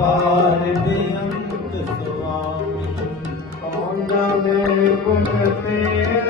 पारमंत स्वामी कौन में पुण्य तेरा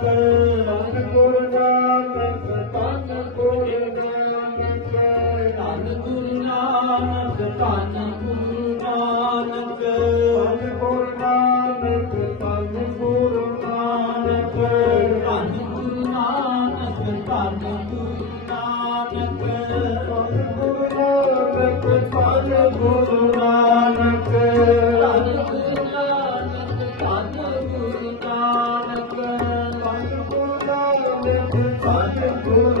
ਧੰਨ ਗੁਰੂ ਨਾਨਕ ਧੰਨ ਗੁਰੂ ਨਾਨਕ ਧੰਨ ਗੁਰੂ ਨਾਨਕ। ਧੰਨ ਗੁਰੂ ਨਾਨਕ ਧੰਨ ਗੁਰੂ ਨਾਨਕ ਗੁਰੂ ਨਾਨਕ ਧੰਨ ਗੁਰੂ ਨਾਨਕ ਧੰਨ ਗੁਰੂ ਨਾਨਕ ਧੰਨ ਗੁਰੂ ਨਾਨਕ ਧੰਨ ਗੁਰੂ ਨਾਨਕ ਧੰਨ ਗੁਰੂ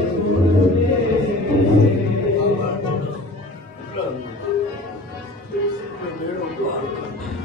Primeiro, claro.